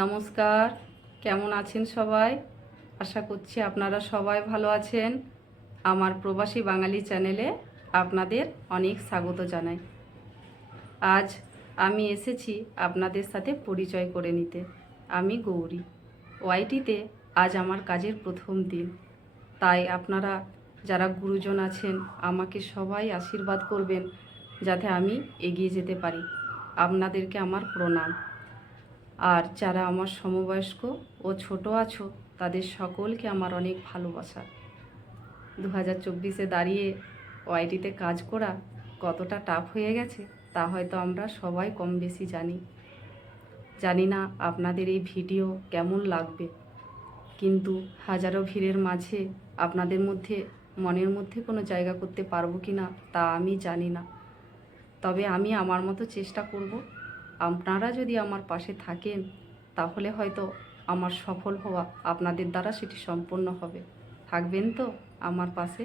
নমস্কার, কেমন আছেন সবাই? আশা করছি আপনারা সবাই ভালো আছেন। আমার প্রবাসী বাঙালি চ্যানেলে আপনাদের অনেক স্বাগত জানাই। আজ আমি এসেছি আপনাদের সাথে পরিচয় করে নিতে। আমি গৌরী। ওয়াইটিতে আজ আমার কাজের প্রথম দিন। তাই আপনারা যারা গুরুজন আছেন আমাকে সবাই আশীর্বাদ করবেন যাতে আমি এগিয়ে যেতে পারি। আপনাদেরকে আমার প্রণাম। আর যারা আমার সমবয়স্ক ও ছোট আছো তাদের সকলকে আমার অনেক ভালোবাসা। 2024-এ দাঁড়িয়ে ওয়াইটিতে কাজ করা কতটা টাফ হয়ে গেছে তা হয়তো আমরা সবাই কম বেশি জানি। জানি না আপনাদের এই ভিডিও কেমন লাগবে, কিন্তু হাজারো ভিড়ের মাঝে আপনাদের মধ্যে মনের মধ্যে কোনো জায়গা করতে পারবো কি না তা আমি জানি না। তবে আমি আমার মতো চেষ্টা করব। আপনারা যদি আমার পাশে থাকেন তাহলে হয়তো আমার সফল হওয়া আপনাদের দ্বারা সেটি সম্পন্ন হবে। থাকবেন তো আমার পাশে?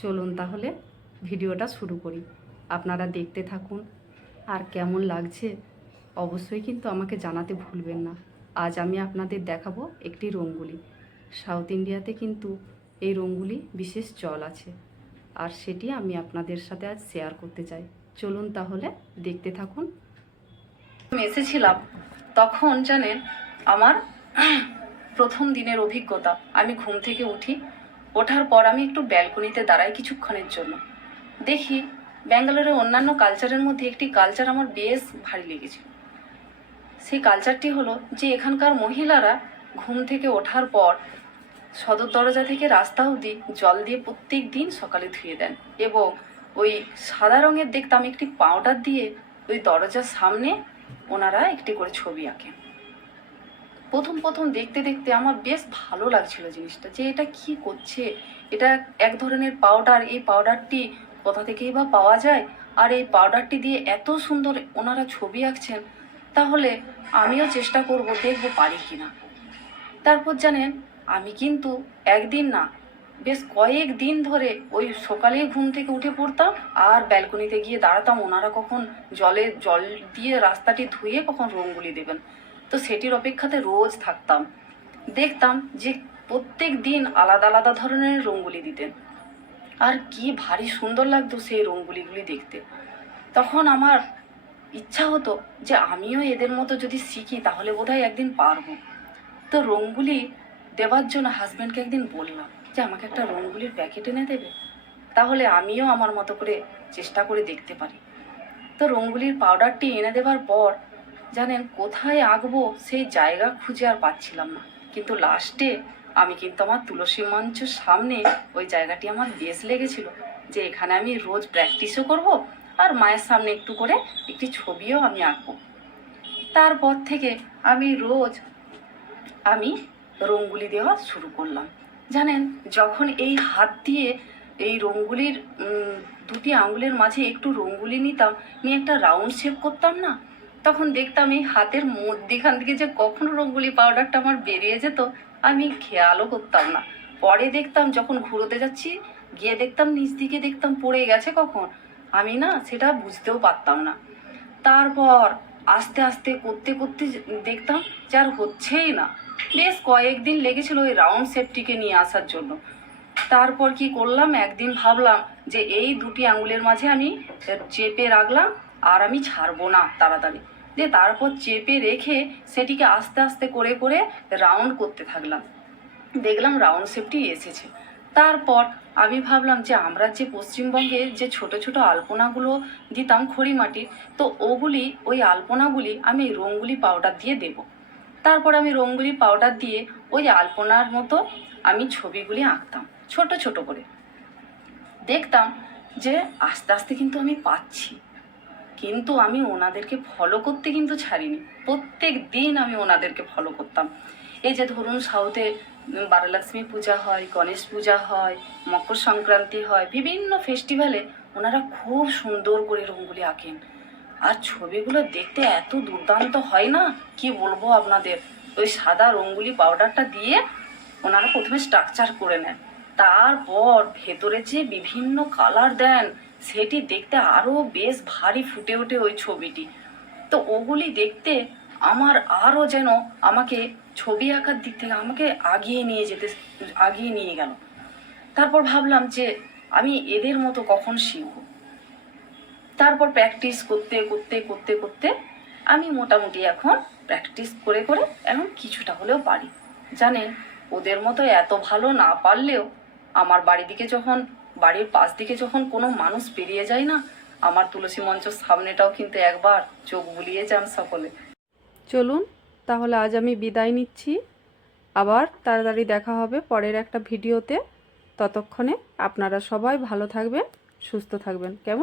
চলুন তাহলে ভিডিওটা শুরু করি। আপনারা দেখতে থাকুন, আর কেমন লাগছে অবশ্যই কিন্তু আমাকে জানাতে ভুলবেন না। আজ আমি আপনাদের দেখাবো একটি রঙ্গোলি। সাউথ ইন্ডিয়াতে কিন্তু এই রঙ্গোলি বিশেষ চল আছে, আর সেটি আমি আপনাদের সাথে আজ শেয়ার করতে চাই। চলুন তাহলে দেখতে থাকুন। আমি এসেছিলাম তখন জানেন আমার প্রথম দিনের অভিজ্ঞতা। আমি ঘুম থেকে ওঠার পর আমি একটু ব্যালকনিতে দাঁড়াই কিছুক্ষণের জন্য। দেখি ব্যাঙ্গালোরের অন্যান্য কালচারের মধ্যে একটি কালচার আমার বেশ ভারী লেগেছিল। সেই কালচারটি হলো যে এখানকার মহিলারা ঘুম থেকে ওঠার পর সদর দরজা থেকে রাস্তা অবধি জল দিয়ে প্রত্যেক দিন সকালে ধুয়ে দেন, এবং ওই সাদা রঙের দেখতাম একটি পাউডার দিয়ে ওই দরজার সামনে ওনারা একটি করে ছবি আঁকেন। প্রথম প্রথম দেখতে দেখতে আমার বেশ ভালো লাগছিল জিনিসটা, যে এটা কি করছে, এটা এক ধরনের পাউডার, এই পাউডারটি কোথা থেকেই বা পাওয়া যায়, আর এই পাউডারটি দিয়ে এত সুন্দর ওনারা ছবি আঁকছেন, তাহলে আমিও চেষ্টা করব, দেখবো পারি কিনা। তারপর জানেন আমি কিন্তু একদিন না, বেশ কয়েক দিন ধরে ওই সকালেই ঘুম থেকে উঠে পড়তাম আর ব্যালকনিতে গিয়ে দাঁড়াতাম ওনারা কখন জল দিয়ে রাস্তাটি ধুয়ে কখন রঙ্গোলি দেবেন। তো সেটির অপেক্ষাতে রোজ থাকতাম, দেখতাম যে প্রত্যেক দিন আলাদা আলাদা ধরনের রঙ্গোলি দিতেন, আর কি ভারী সুন্দর লাগতো সেই রঙ্গোলিগুলি দেখতে। তখন আমার ইচ্ছা হতো যে আমিও এদের মতো যদি শিখি তাহলে বোধহয় একদিন পারবো। তো রঙ্গোলি দেওয়ার জন্য হাজব্যান্ডকে একদিন বললাম যে আমাকে একটা রঙ্গোলির প্যাকেট এনে দেবে, তাহলে আমিও আমার মতো করে চেষ্টা করে দেখতে পারি। তো রঙ্গোলির পাউডারটি এনে দেওয়ার পর জানেন কোথায় আঁকবো সেই জায়গা খুঁজে আর পাচ্ছিলাম না, কিন্তু লাস্টে আমি কিন্তু আমার তুলসী মঞ্চের সামনে ওই জায়গাটি আমার বেশ লেগেছিল, যে এখানে আমি রোজ প্র্যাকটিসও করব আর মায়ের সামনে একটু করে একটি ছবিও আমি আঁকবো। তারপর থেকে আমি রোজ রঙ্গোলি দেওয়া শুরু করলাম। জানেন যখন এই হাত দিয়ে এই রঙ্গোলির দুটি আঙুলের মাঝে একটু রঙ্গোলি নিতাম, নিয়ে একটা রাউন্ড শেপ করতাম না, তখন দেখতাম এই হাতের মধ্যিখান থেকে যে কখন রঙ্গোলি পাউডারটা আমার বেরিয়ে যেত আমি খেয়ালও করতাম না। পরে দেখতাম যখন ঘুরোতে যাচ্ছি গিয়ে দেখতাম নিচ দিকে দেখতাম পড়ে গেছে কখন, আমি না সেটা বুঝতেও পারতাম না। তারপর আস্তে আস্তে করতে করতে দেখতাম যে আর হচ্ছেই না। বেশ কয়েকদিন লেগেছিল ওই রাউন্ড শেপটিকে নিয়ে আসার জন্য। তারপর কি করলাম, একদিন ভাবলাম যে এই দুটি আঙুলের মাঝে আমি চেপে রাখলাম আর আমি ছাড়বো না তাড়াতাড়ি, যে তারপর চেপে রেখে সেটিকে আস্তে আস্তে করে করে রাউন্ড করতে থাকলাম। দেখলাম রাউন্ড শেপটি এসেছে। তারপর আমি ভাবলাম যে আমরা যে পশ্চিমবঙ্গে যে ছোট ছোট আলপনাগুলো দিতাম খড়ি মাটির, তো ওই আলপনাগুলি আমি রঙ্গোলি পাউডার দিয়ে দেব। তারপর আমি রঙ্গোলি পাউডার দিয়ে ওই আলপনার মতো আমি ছবিগুলি আঁকতাম ছোট ছোট করে। দেখতাম যে আস্তে আস্তে কিন্তু আমি পাচ্ছি, কিন্তু আমি ওনাদেরকে ফলো করতে কিন্তু ছাড়িনি। প্রত্যেক দিন আমি ওনাদেরকে ফলো করতাম। এই যে ধরুন সাউথে বারালক্ষ্মী পূজা হয়, গণেশ পূজা হয়, মকর সংক্রান্তি হয়, বিভিন্ন ফেস্টিভ্যালে ওনারা খুব সুন্দর করে রঙ্গোলি আঁকেন, আর ছবিগুলো দেখতে এত দুর্দান্ত হয় না, কি বলবো আপনাদের। ওই সাদা রঙ্গোলি পাউডারটা দিয়ে ওনারা প্রথমে স্ট্রাকচার করে নেন, তারপর ভেতরে যে বিভিন্ন কালার দেন সেটি দেখতে আরও বেশ ভারী ফুটে ওঠে ওই ছবিটি। তো ওগুলি দেখতে আমার আরও যেন আমাকে ছবি আঁকার দিক থেকে আমাকে আগিয়ে নিয়ে গেল। তারপর ভাবলাম যে আমি এদের মতো কখন শিখব। তারপর প্র্যাকটিস করতে করতে করতে করতে আমি মোটামুটি এখন প্র্যাকটিস করে করে এখন কিছুটা হলেও পারি। জানেন, ওদের মতো এত ভালো না পারলেও আমার বাড়ির পাশ দিকে যখন কোনো মানুষ পেরিয়ে যায় না, আমার তুলসী মঞ্চের সামনেটাও কিন্তু একবার চোখ বুলিয়ে যান সকলে। চলুন তাহলে আজ আমি বিদায় নিচ্ছি। আবার তাড়াতাড়ি দেখা হবে পরের একটা ভিডিওতে। ততক্ষণে আপনারা সবাই ভালো থাকবেন, সুস্থ থাকবেন। কেমন?